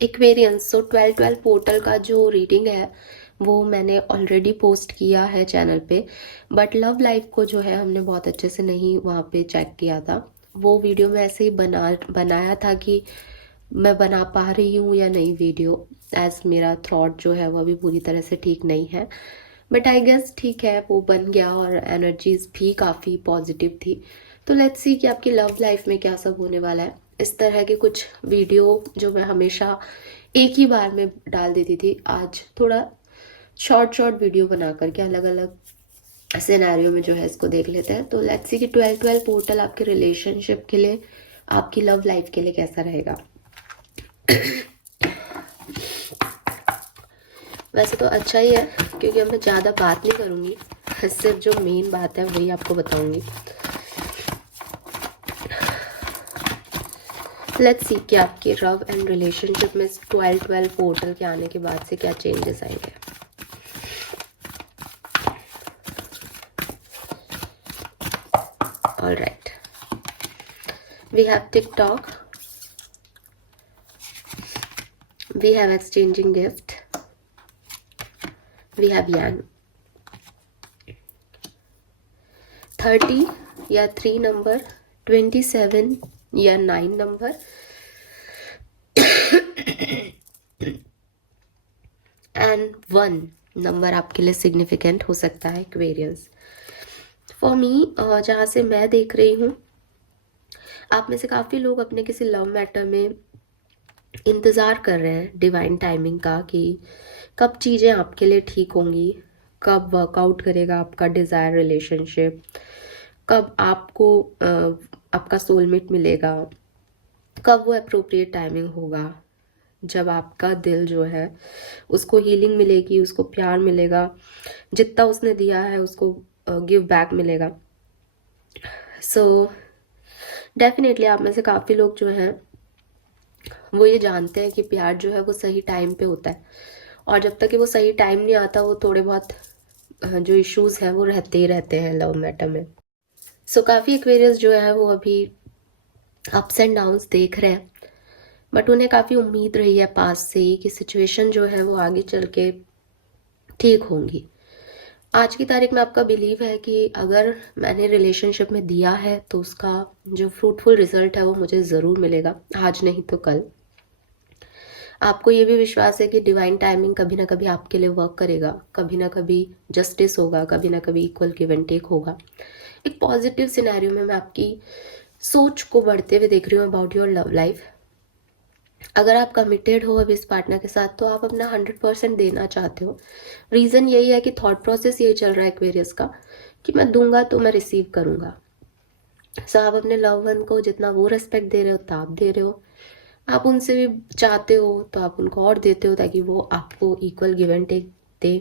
Aquarians, सो 12-12 portal का जो reading है वो मैंने ऑलरेडी पोस्ट किया है चैनल पे, बट लव लाइफ को जो है हमने बहुत अच्छे से नहीं वहाँ पे चेक किया था। वो वीडियो मैं ऐसे ही बनाया था कि मैं बना पा रही हूँ या नहीं वीडियो, एज मेरा थॉट जो है वो अभी पूरी तरह से ठीक नहीं है। बट आई गेस ठीक है, वो बन गया और एनर्जीज भी काफ़ी पॉजिटिव थी। तो लेट्स सी कि आपकी लव लाइफ में क्या सब होने वाला है। इस तरह के कुछ वीडियो जो मैं हमेशा एक ही बार में डाल देती थी, आज थोड़ा शॉर्ट शॉर्ट वीडियो बना करके अलग अलग सिनेरियो में जो है इसको देख लेते हैं। तो लेट्स सी कि 12-12 पोर्टल आपके रिलेशनशिप के लिए, आपकी लव लाइफ के लिए कैसा रहेगा। वैसे तो अच्छा ही है, क्योंकि अब मैं ज़्यादा बात नहीं करूँगी, सिर्फ जो मेन बात है वही आपको बताऊँगी। लेट्स सी कि आपके लव एंड रिलेशनशिप में 12-12 पोर्टल के आने के बाद से क्या चेंजेस आएंगे। All right, we have TikTok, we have exchanging gift, we have yang, 30 या 3 नंबर, 27 या 9 नंबर, एंड 1 नंबर आपके लिए सिग्निफिकेंट हो सकता है एक्वेरियंस। फॉर मी, जहाँ से मैं देख रही हूँ, आप में से काफ़ी लोग अपने किसी लव मैटर में इंतज़ार कर रहे हैं डिवाइन टाइमिंग का, कि कब चीज़ें आपके लिए ठीक होंगी, कब वर्कआउट करेगा आपका डिज़ायर रिलेशनशिप, कब आपको आपका सोलमेट मिलेगा, कब वो अप्रोप्रिएट टाइमिंग होगा जब आपका दिल जो है उसको हीलिंग मिलेगी, उसको प्यार मिलेगा, जितना उसने दिया है उसको गिव बैक मिलेगा। सो डेफिनेटली आप में से काफ़ी लोग जो हैं वो ये जानते हैं कि प्यार जो है वो सही टाइम पे होता है, और जब तक कि वो सही टाइम नहीं आता वो थोड़े बहुत जो इश्यूज हैं वो रहते ही रहते हैं लव मैटर में। सो काफ़ी एक्वेरियस जो है वो अभी अप्स एंड डाउन्स देख रहे हैं, बट उन्हें काफ़ी उम्मीद रही है पास से ही कि सिचुएशन जो है वो आगे चल के ठीक होंगी। आज की तारीख में आपका बिलीव है कि अगर मैंने रिलेशनशिप में दिया है तो उसका जो फ्रूटफुल रिजल्ट है वो मुझे ज़रूर मिलेगा, आज नहीं तो कल। आपको ये भी विश्वास है कि डिवाइन टाइमिंग कभी ना कभी आपके लिए वर्क करेगा, कभी ना कभी जस्टिस होगा, कभी ना कभी इक्वल गिव एंड टेक होगा। एक पॉजिटिव सिनेरियो में मैं आपकी सोच को बढ़ते हुए देख रही हूँ अबाउट योर लव लाइफ। अगर आप कमिटेड हो अभी इस पार्टनर के साथ तो आप अपना 100% देना चाहते हो। रीज़न यही है कि थॉट प्रोसेस यही चल रहा है एक्वेरियस का, कि मैं दूंगा तो मैं रिसीव करूंगा। सो आप अपने लव वन को जितना वो रेस्पेक्ट दे रहे हो तो आप दे रहे हो, आप उनसे भी चाहते हो तो आप उनको और देते हो ताकि वो आपको इक्वल गिव एंड टेक दे।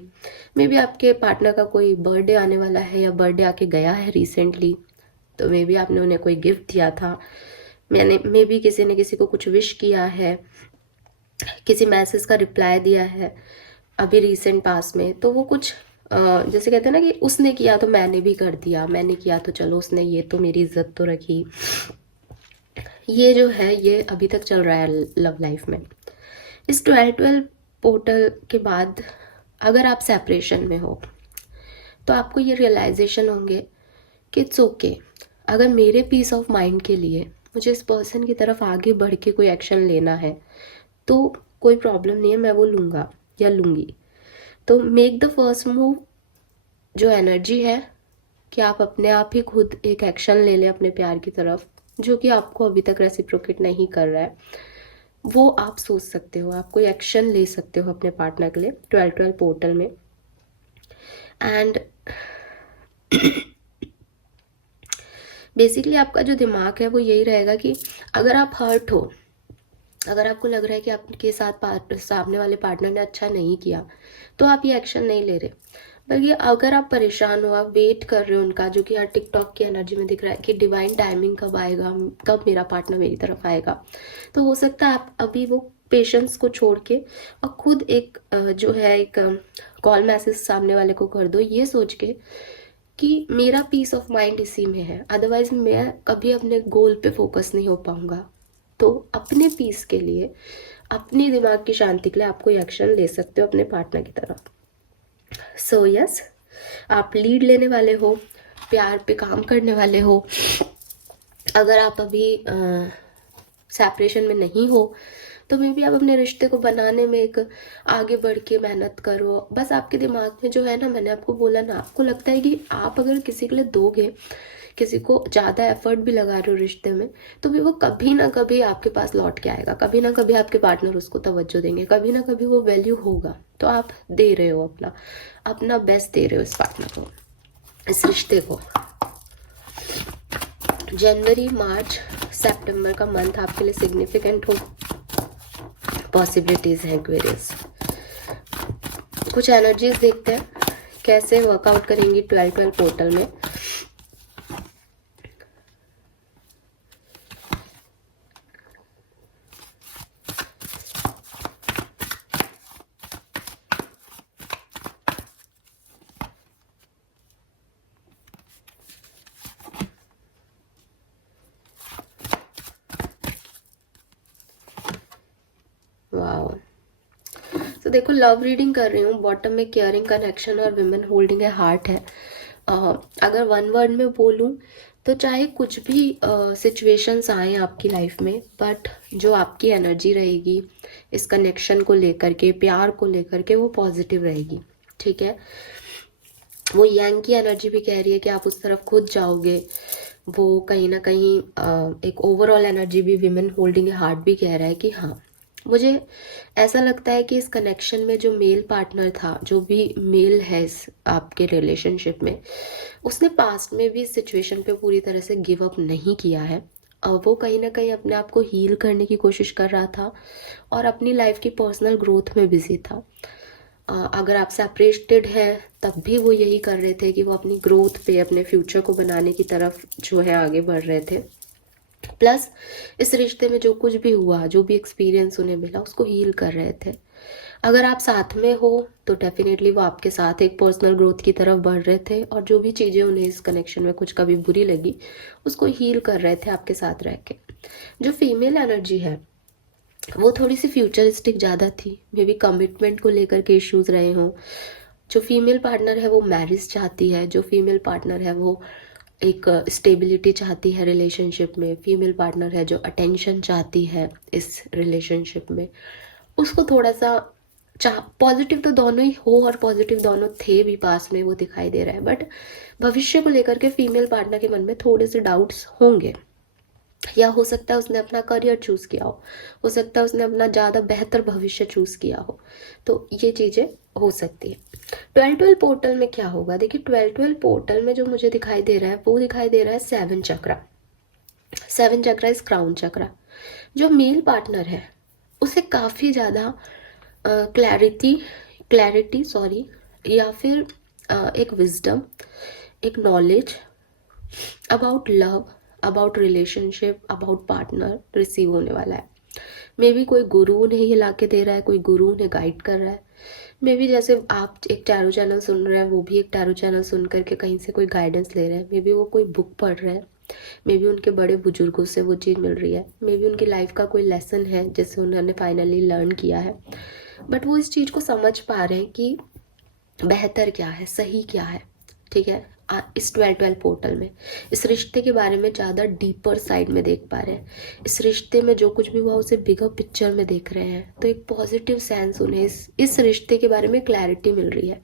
मे बी आपके पार्टनर का कोई बर्थडे आने वाला है या बर्थडे आके गया है रिसेंटली, तो मे बी आपने उन्हें कोई गिफ्ट दिया था, मैंने मे बी किसी ने किसी को कुछ विश किया है, किसी मैसेज का रिप्लाई दिया है अभी रिसेंट पास में, तो वो कुछ जैसे कहते हैं ना कि उसने किया तो मैंने भी कर दिया, मैंने किया तो चलो उसने ये तो मेरी इज्जत तो रखी। ये जो है ये अभी तक चल रहा है लव लाइफ में। इस 12-12 पोर्टल के बाद अगर आप सेपरेशन में हो तो आपको ये रियलाइजेशन होंगे कि इट्स ओके, अगर मेरे पीस ऑफ माइंड के लिए मुझे इस पर्सन की तरफ आगे बढ़ के कोई एक्शन लेना है तो कोई प्रॉब्लम नहीं है, मैं वो लूँगा या लूँगी। तो मेक द फर्स्ट मूव जो एनर्जी है कि आप अपने आप ही खुद एक एक्शन ले लें अपने प्यार की तरफ, जो कि आपको अभी तक रेसिप्रोकेट नहीं कर रहा है, वो आप सोच सकते हो, आप कोई एक्शन ले सकते हो अपने पार्टनर के लिए 12-12 पोर्टल में। एंड बेसिकली आपका जो दिमाग है वो यही रहेगा कि अगर आप हर्ट हो, अगर आपको लग रहा है कि आपके साथ सामने वाले पार्टनर ने अच्छा नहीं किया, तो आप ये एक्शन नहीं ले रहे, बल्कि अगर आप परेशान हो, आप वेट कर रहे हो उनका, जो कि यहाँ टिकटॉक की एनर्जी में दिख रहा है कि डिवाइन टाइमिंग कब आएगा, कब मेरा पार्टनर मेरी तरफ आएगा, तो हो सकता है आप अभी वो पेशेंस को छोड़ के और खुद एक जो है एक कॉल मैसेज सामने वाले को कर दो, ये सोच के कि मेरा पीस ऑफ माइंड इसी में है, अदरवाइज मैं कभी अपने गोल पे फोकस नहीं हो पाऊंगा। तो अपने पीस के लिए, अपनी दिमाग की शांति के लिए आप कोई एक्शन ले सकते हो अपने पार्टनर की तरफ। सो यस, आप लीड लेने वाले हो, प्यार पे काम करने वाले हो। अगर आप अभी सेपरेशन में नहीं हो तो मे बी आप अपने रिश्ते को बनाने में एक आगे बढ़ के मेहनत करो। बस आपके दिमाग में जो है ना, मैंने आपको बोला ना, आपको लगता है कि आप अगर किसी के लिए दोगे, किसी को ज़्यादा एफर्ट भी लगा रहे हो रिश्ते में, तो भी वो कभी ना कभी आपके पास लौट के आएगा, कभी ना कभी आपके पार्टनर उसको तवज्जो देंगे, कभी ना कभी वो वैल्यू होगा। तो आप दे रहे हो अपना अपना बेस्ट दे रहे हो इस पार्टनर को, इस रिश्ते को। जनवरी, मार्च, सितंबर का मंथ आपके लिए सिग्निफिकेंट हो, पॉसिबिलिटीज हैं एक्वेरियस। कुछ एनर्जीज देखते हैं कैसे वर्कआउट करेंगी 12-12 पोर्टल में। वाओ, तो देखो लव रीडिंग कर रही हूँ, बॉटम में केयरिंग, कनेक्शन और विमेन होल्डिंग ए हार्ट है। अगर वन वर्ड में बोलूँ तो चाहे कुछ भी सिचुएशंस आए आपकी लाइफ में, बट जो आपकी एनर्जी रहेगी इस कनेक्शन को लेकर के, प्यार को लेकर के, वो पॉजिटिव रहेगी। ठीक है, वो यांग की एनर्जी भी कह रही है कि आप उस तरफ खुद जाओगे। वो कहीं ना कहीं एक ओवरऑल एनर्जी भी विमेन होल्डिंग ए हार्ट भी कह रहा है कि हाँ, मुझे ऐसा लगता है कि इस कनेक्शन में जो मेल पार्टनर था, जो भी मेल है इस आपके रिलेशनशिप में, उसने पास्ट में भी इस सिचुएशन पे पूरी तरह से गिव अप नहीं किया है। वो कहीं ना कहीं अपने आप को हील करने की कोशिश कर रहा था और अपनी लाइफ की पर्सनल ग्रोथ में बिजी था। अगर आप सेपरेटेड हैं तब भी वो यही कर रहे थे कि वो अपनी ग्रोथ पे, अपने फ्यूचर को बनाने की तरफ जो है आगे बढ़ रहे थे। प्लस इस रिश्ते में जो कुछ भी हुआ, जो भी एक्सपीरियंस उन्हें मिला, उसको हील कर रहे थे। अगर आप साथ में हो तो डेफिनेटली वो आपके साथ एक पर्सनल ग्रोथ की तरफ बढ़ रहे थे, और जो भी चीज़ें उन्हें इस कनेक्शन में कुछ कभी बुरी लगी उसको हील कर रहे थे आपके साथ रह के। जो फीमेल एनर्जी है वो थोड़ी सी फ्यूचरिस्टिक ज़्यादा थी, मे बी कमिटमेंट को लेकर के इश्यूज रहे हों। जो फीमेल पार्टनर है वो मैरिज चाहती है, जो फीमेल पार्टनर है वो एक स्टेबिलिटी चाहती है रिलेशनशिप में, फीमेल पार्टनर है जो अटेंशन चाहती है इस रिलेशनशिप में, उसको थोड़ा सा पॉजिटिव तो दोनों ही हो, और पॉजिटिव दोनों थे भी पास में, वो दिखाई दे रहा है। बट भविष्य को लेकर के फीमेल पार्टनर के मन में थोड़े से डाउट्स होंगे, या हो सकता है उसने अपना करियर चूज किया हो सकता है उसने अपना ज़्यादा बेहतर भविष्य चूज किया हो, तो ये चीज़ें हो सकती है। 12-12 पोर्टल में क्या होगा, देखिए 12-12 पोर्टल में जो मुझे दिखाई दे रहा है वो दिखाई दे रहा है 7 चक्रा। 7 चक्रा इस क्राउन चक्रा। जो मेल पार्टनर है उसे काफ़ी ज़्यादा क्लैरिटी सॉरी, या फिर एक विजडम, एक knowledge about love, about relationship, about partner receive होने वाला है। मे बी कोई गुरु उन्हें ये ला के दे रहा है, कोई गुरु उन्हें गाइड कर रहा है। मे बी जैसे आप एक टैरो चैनल सुन रहे हैं, वो भी एक टैरो चैनल सुन करके कहीं से कोई गाइडेंस ले रहे हैं। मे बी वो कोई बुक पढ़ रहे हैं, मे बी उनके बड़े बुजुर्गों से वो चीज़ मिल रही है, मे बी उनकी लाइफ का कोई लेसन है जिसे उन्होंने फाइनली लर्न किया है। बट वो इस चीज़ को समझ पा रहे हैं कि बेहतर क्या है, सही क्या है। ठीक है, इस 12-12 पोर्टल में इस रिश्ते के बारे में ज़्यादा डीपर साइड में देख पा रहे हैं। इस रिश्ते में जो कुछ भी हुआ उसे बिगर पिक्चर में देख रहे हैं, तो एक पॉजिटिव सेंस उन्हें इस रिश्ते के बारे में क्लैरिटी मिल रही है।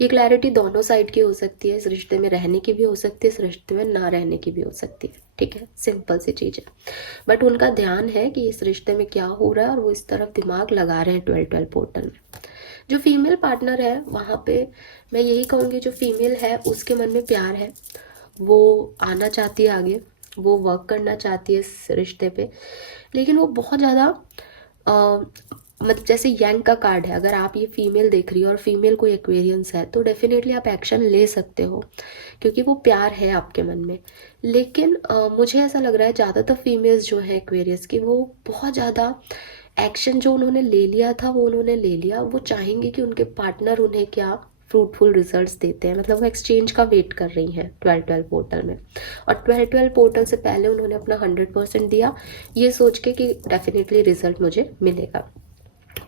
ये क्लैरिटी दोनों साइड की हो सकती है, इस रिश्ते में रहने की भी हो सकती है, इस रिश्ते में ना रहने की भी हो सकती है। ठीक है, सिंपल सी चीज़ है। बट उनका ध्यान है कि इस रिश्ते में क्या हो रहा है, और वो इस तरफ दिमाग लगा रहे हैं 12-12 पोर्टल में। जो फीमेल पार्टनर है वहाँ पे मैं यही कहूँगी, जो फीमेल है उसके मन में प्यार है, वो आना चाहती है आगे, वो वर्क करना चाहती है इस रिश्ते पे, लेकिन वो बहुत ज़्यादा मतलब जैसे यंग का कार्ड है, अगर आप ये फीमेल देख रही हो और फीमेल कोई एक्वेरियंस है तो डेफिनेटली आप एक्शन ले सकते हो, क्योंकि वो प्यार है आपके मन में। लेकिन मुझे ऐसा लग रहा है ज़्यादातर फीमेल्स जो है एक्वेरियस की, वो बहुत ज़्यादा एक्शन जो उन्होंने ले लिया था वो उन्होंने ले लिया, वो चाहेंगे कि उनके पार्टनर उन्हें क्या फ्रूटफुल रिजल्ट्स देते हैं, मतलब वो एक्सचेंज का वेट कर रही हैं 12-12 पोर्टल में। और 12-12 पोर्टल से पहले उन्होंने अपना 100% दिया, ये सोच के कि डेफिनेटली रिजल्ट मुझे मिलेगा।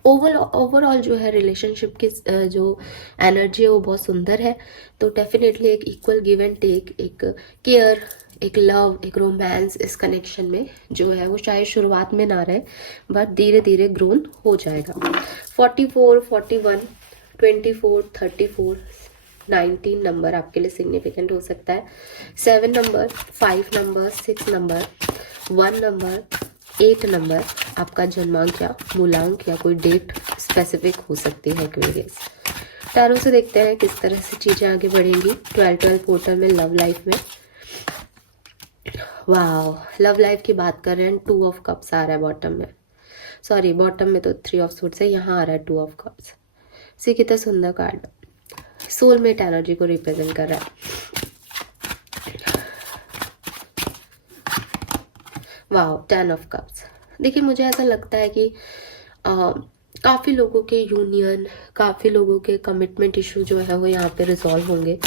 ओवरऑल जो है रिलेशनशिप की जो एनर्जी है वो बहुत सुंदर है। तो डेफिनेटली एक इक्वल गिव एंड टेक, एक केयर, एक लव, एक रोमांस इस कनेक्शन में जो है वो शायद शुरुआत में ना रहे, बट धीरे धीरे ग्रोन हो जाएगा। 44, 41, 24, 34, 19 नंबर आपके लिए सिग्निफिकेंट हो सकता है। 7 number, 5 number, 6 number, 1 number, 8 number आपका जन्मांक या मूलांक या कोई डेट स्पेसिफिक हो सकती है एक्वेरियस। टैरो से देखते हैं किस तरह से चीज़ें आगे बढ़ेंगी 12 पोर्टल में, लव लाइफ में। वाह, लव लाइफ की बात कर रहे हैं, 2 ऑफ कप्स आ रहा है बॉटम में, सॉरी बॉटम में तो 3 ऑफ सूट्स है, यहाँ आ रहा है 2 ऑफ कप्स। सी कितना सुंदर कार्ड, सोलमेट एनर्जी को रिप्रेजेंट कर रहा है। वाह, 10 ऑफ कप्स। देखिए मुझे ऐसा लगता है कि काफ़ी लोगों के यूनियन, काफ़ी लोगों के कमिटमेंट इशू जो है वो यहाँ पे रिजॉल्व होंगे,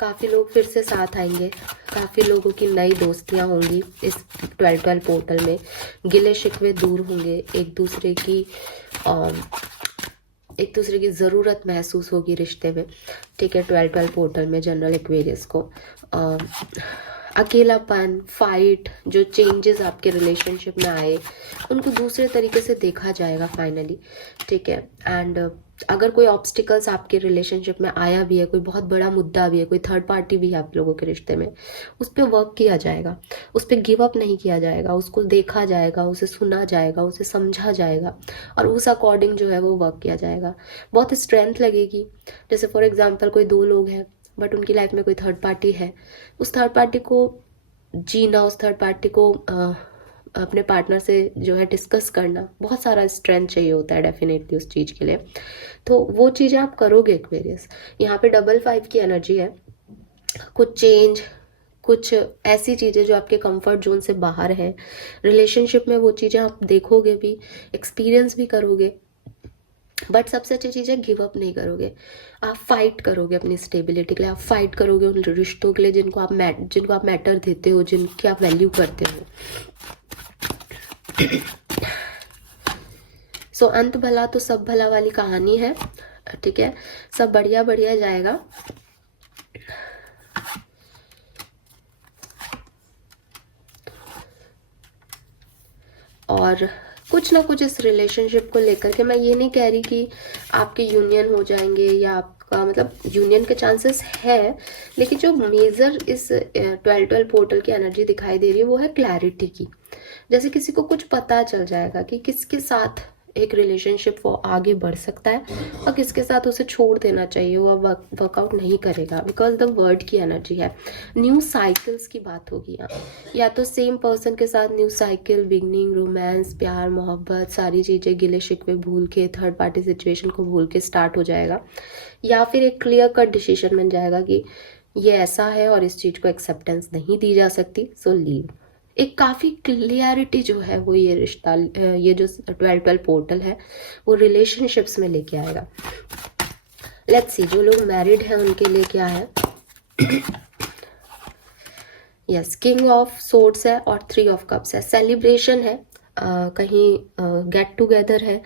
काफ़ी लोग फिर से साथ आएंगे, काफ़ी लोगों की नई दोस्तियाँ होंगी इस 12 पोर्टल में, गिले शिकवे दूर होंगे, एक दूसरे की ज़रूरत महसूस होगी रिश्ते में, ठीक है। 12 पोर्टल में जनरल एक्वेरियस को अकेलापन, फाइट, जो चेंजेस आपके रिलेशनशिप में आए उनको दूसरे तरीके से देखा जाएगा फाइनली, ठीक है। एंड अगर कोई ऑब्स्टिकल्स आपके रिलेशनशिप में आया भी है, कोई बहुत बड़ा मुद्दा भी है, कोई थर्ड पार्टी भी है आप लोगों के रिश्ते में, उस पर वर्क किया जाएगा, उस पर गिव अप नहीं किया जाएगा, उसको देखा जाएगा, उसे सुना जाएगा, उसे समझा जाएगा और उस अकॉर्डिंग जो है वो वर्क किया जाएगा। बहुत स्ट्रेंथ लगेगी। जैसे फॉर एग्जाम्पल कोई 2 लोग हैं बट उनकी लाइफ में कोई थर्ड पार्टी है, उस थर्ड पार्टी को जीना, उस थर्ड पार्टी को अपने पार्टनर से जो है डिस्कस करना, बहुत सारा स्ट्रेंथ चाहिए होता है डेफिनेटली उस चीज़ के लिए। तो वो चीज़ें आप करोगे एक्वेरियस। यहाँ पे 5 की एनर्जी है, कुछ चेंज, कुछ ऐसी चीज़ें जो आपके कंफर्ट जोन से बाहर है रिलेशनशिप में, वो चीज़ें आप देखोगे भी, एक्सपीरियंस भी करोगे, बट सबसे अच्छी चीज़ है गिव अप नहीं करोगे। आप फाइट करोगे अपनी स्टेबिलिटी के लिए, आप फाइट करोगे उन रिश्तों के लिए जिनको आप मैटर देते हो, जिनकी आप वैल्यू करते हो। सो अंत भला तो सब भला वाली कहानी है, ठीक है। सब बढ़िया बढ़िया जाएगा। और कुछ ना कुछ इस रिलेशनशिप को लेकर के, मैं ये नहीं कह रही कि आपके यूनियन हो जाएंगे या आपका मतलब यूनियन के चांसेस है, लेकिन जो मेजर इस 12 पोर्टल की एनर्जी दिखाई दे रही है वो है क्लैरिटी की। जैसे किसी को कुछ पता चल जाएगा कि किसके साथ एक रिलेशनशिप वो आगे बढ़ सकता है और किसके साथ उसे छोड़ देना चाहिए, वो वर्कआउट नहीं करेगा, बिकॉज द वर्ड की एनर्जी है। न्यू साइकिल्स की बात होगी यहाँ, या तो सेम पर्सन के साथ न्यू साइकिल, बिगनिंग, रोमांस, प्यार, मोहब्बत, सारी चीज़ें गिले शिकवे भूल के, थर्ड पार्टी सिचुएशन को भूल के स्टार्ट हो जाएगा, या फिर एक क्लियर कट डिसीजन बन जाएगा कि ये ऐसा है और इस चीज़ को एक्सेप्टेंस नहीं दी जा सकती, सो लीव। एक काफ़ी क्लियरिटी जो है वो ये रिश्ता, ये जो 12 पोर्टल है वो रिलेशनशिप्स में लेके आएगा। लेट्स सी जो लोग मैरिड हैं उनके लिए क्या है। यस, किंग ऑफ सोर्ड्स है और 3 ऑफ कप्स है। सेलिब्रेशन है, कहीं गेट टुगेदर है,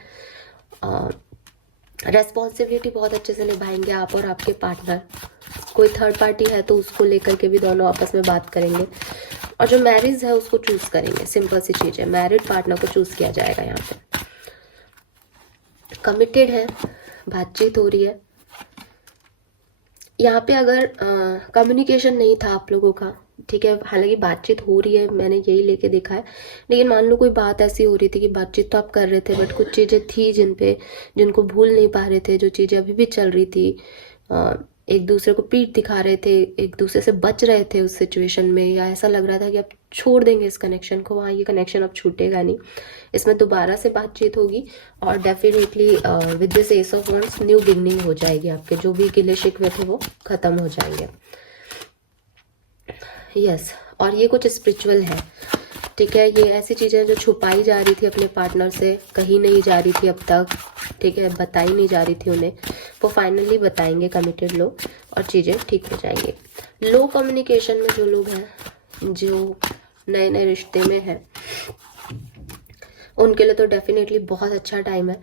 रेस्पॉन्सिबिलिटी बहुत अच्छे से निभाएंगे आप और आपके पार्टनर। कोई थर्ड पार्टी है तो उसको लेकर के भी दोनों आपस में बात करेंगे, और जो मैरिज है उसको चूज करेंगे। सिंपल सी चीज़ है, मैरिड पार्टनर को चूज किया जाएगा। यहाँ पे कमिटेड है, बातचीत हो रही है। यहाँ पे अगर कम्युनिकेशन नहीं था आप लोगों का, ठीक है, हालांकि बातचीत हो रही है, मैंने यही लेके देखा है, लेकिन मान लो कोई बात ऐसी हो रही थी कि बातचीत तो आप कर रहे थे बट कुछ चीज़ें थी जिनको भूल नहीं पा रहे थे, जो चीज़ें अभी भी चल रही थी, एक दूसरे को पीठ दिखा रहे थे, एक दूसरे से बच रहे थे उस सिचुएशन में, या ऐसा लग रहा था कि अब छोड़ देंगे इस कनेक्शन को, वहाँ ये कनेक्शन अब छूटेगा नहीं, इसमें दोबारा से बातचीत होगी और definitely with this S of wands new beginning हो जाएगी। आपके जो भी गिले शिकवे थे वो खत्म हो जाएंगे। यस, और ये कुछ स्पिरिचुअल है, ठीक है। ये ऐसी चीज़ें जो छुपाई जा रही थी अपने पार्टनर से, कहीं नहीं जा रही थी अब तक, ठीक है, बताई नहीं जा रही थी उन्हें, वो फाइनली बताएंगे कमिटेड लोग और चीज़ें ठीक हो जाएंगी। लो कम्युनिकेशन में जो लोग हैं, जो नए नए रिश्ते में हैं, उनके लिए तो डेफिनेटली बहुत अच्छा टाइम है।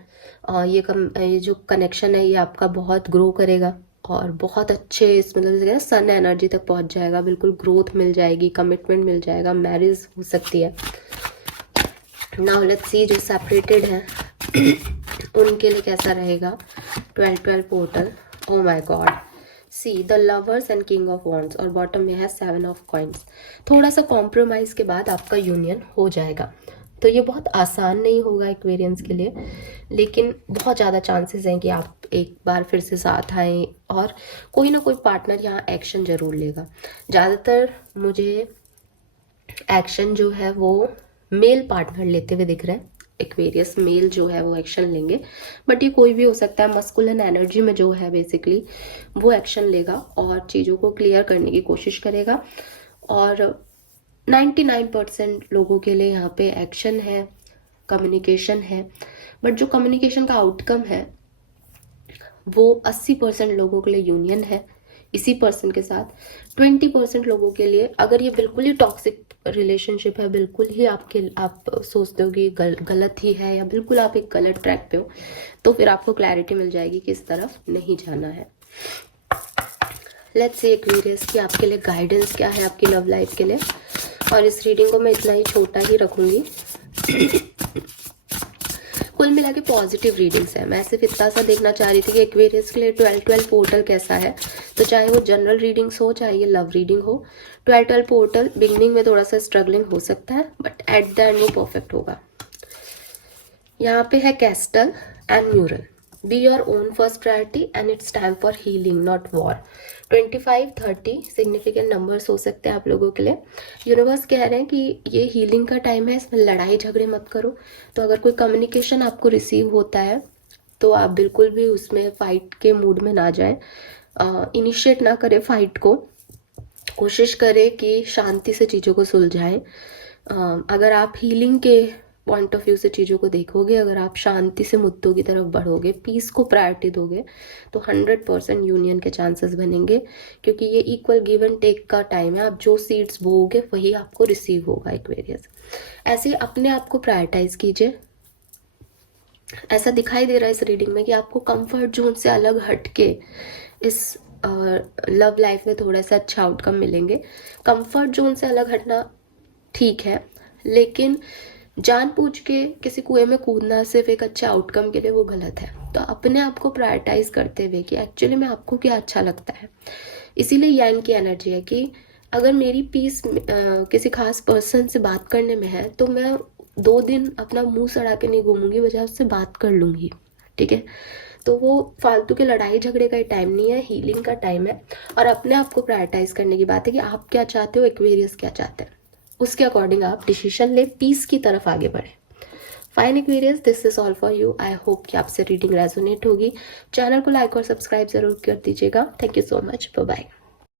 ये जो कनेक्शन है ये आपका बहुत ग्रो करेगा और बहुत अच्छे इस मतलब जैसे सन एनर्जी तक पहुंच जाएगा, बिल्कुल ग्रोथ मिल जाएगी, कमिटमेंट मिल जाएगा, मैरिज हो सकती है। नाउ लेट्स सी जो सेपरेटेड है उनके लिए कैसा रहेगा। 12 portal, oh my God, see the lovers and king of wands और बॉटम में है 7 ऑफ कॉइन्स। थोड़ा सा कॉम्प्रोमाइज़ के बाद आपका यूनियन हो जाएगा। तो ये बहुत आसान नहीं होगा एक्वेरियंस के लिए, लेकिन बहुत ज़्यादा चांसेस हैं कि आप एक बार फिर से साथ आएँ और कोई ना कोई पार्टनर यहाँ एक्शन ज़रूर लेगा। ज़्यादातर मुझे एक्शन जो है वो मेल पार्टनर लेते हुए दिख रहे हैं। एक्वेरियस मेल जो है वो एक्शन लेंगे, बट ये कोई भी हो सकता है। मस्कुलिन एनर्जी में जो है बेसिकली वो एक्शन लेगा और चीज़ों को क्लियर करने की कोशिश करेगा। और 99% लोगों के लिए यहाँ पे एक्शन है, कम्युनिकेशन है, बट जो कम्युनिकेशन का आउटकम है वो 80% लोगों के लिए यूनियन है इसी पर्सन के साथ। 20% लोगों के लिए अगर ये बिल्कुल ही टॉक्सिक रिलेशनशिप है, बिल्कुल ही आप सोचते हो कि गलत ही है या बिल्कुल आप एक गलत ट्रैक पे हो, तो फिर आपको क्लैरिटी मिल जाएगी कि इस तरफ नहीं जाना है। लेट्स सी एक्वेरियस की आपके लिए गाइडेंस क्या है आपकी लव लाइफ के लिए। और इस रीडिंग को मैं इतना ही छोटा ही रखूंगी। कुल मिला के पॉजिटिव रीडिंग्स है। मैं सिर्फ इतना सा देखना चाह रही थी कि एक्वेरियस के लिए 12 पोर्टल कैसा है। तो चाहे वो जनरल रीडिंग्स हो, चाहे ये लव रीडिंग हो, 12 पोर्टल बिगनिंग में थोड़ा सा स्ट्रगलिंग हो सकता है, बट एट द एंड वो परफेक्ट होगा। यहाँ पे है castle and mural. Be your own first priority and it's time for healing not war. 25, 30 significant numbers हो सकते हैं आप लोगों के लिए। यूनिवर्स कह रहे हैं कि ये हीलिंग का टाइम है, इसमें लड़ाई झगड़े मत करो। तो अगर कोई कम्युनिकेशन आपको रिसीव होता है तो आप बिल्कुल भी उसमें फाइट के मूड में ना जाए, इनिशिएट ना करें फाइट को। कोशिश करें कि शांति से चीज़ों को सुलझाएं। अगर आप हीलिंग के पॉइंट ऑफ व्यू से चीज़ों को देखोगे, अगर आप शांति से मुद्दों की तरफ बढ़ोगे, पीस को प्रायोरिटी दोगे, तो 100% यूनियन के चांसेस बनेंगे, क्योंकि ये इक्वल गिव एंड टेक का टाइम है। आप जो सीड्स बोओगे वही आपको रिसीव होगा एक्वेरियस। ऐसे अपने आप को प्रायोरिटाइज कीजिए। ऐसा दिखाई दे रहा है इस रीडिंग में कि आपको कंफर्ट जोन से अलग हटके इस लव लाइफ में थोड़ा सा अच्छा आउटकम मिलेंगे। कंफर्ट जोन से अलग हटना ठीक है, लेकिन जानबूझ के किसी कुएं में कूदना सिर्फ एक अच्छे आउटकम के लिए वो गलत है। तो अपने आप को प्रायोरिटाइज करते हुए कि एक्चुअली में आपको क्या अच्छा लगता है। इसीलिए यांग की एनर्जी है कि अगर मेरी पीस किसी खास पर्सन से बात करने में है तो मैं 2 दिन अपना मुंह सड़ा के नहीं घूमूंगी, बजाय उससे बात कर लूंगी। ठीक है, तो वो फालतू के लड़ाई झगड़े का टाइम नहीं है, हीलिंग का टाइम है। और अपने आप को प्रायोरिटाइज करने की बात है कि आप क्या चाहते हो, एक्वेरियस क्या चाहते हैं, उसके अकॉर्डिंग आप डिसीजन ले, पीस की तरफ आगे बढ़े। Fine Aquarius, this is all for you. I hope कि आपसे रीडिंग रेजोनेट होगी। चैनल को लाइक और सब्सक्राइब जरूर कर दीजिएगा। Thank you so much, bye bye.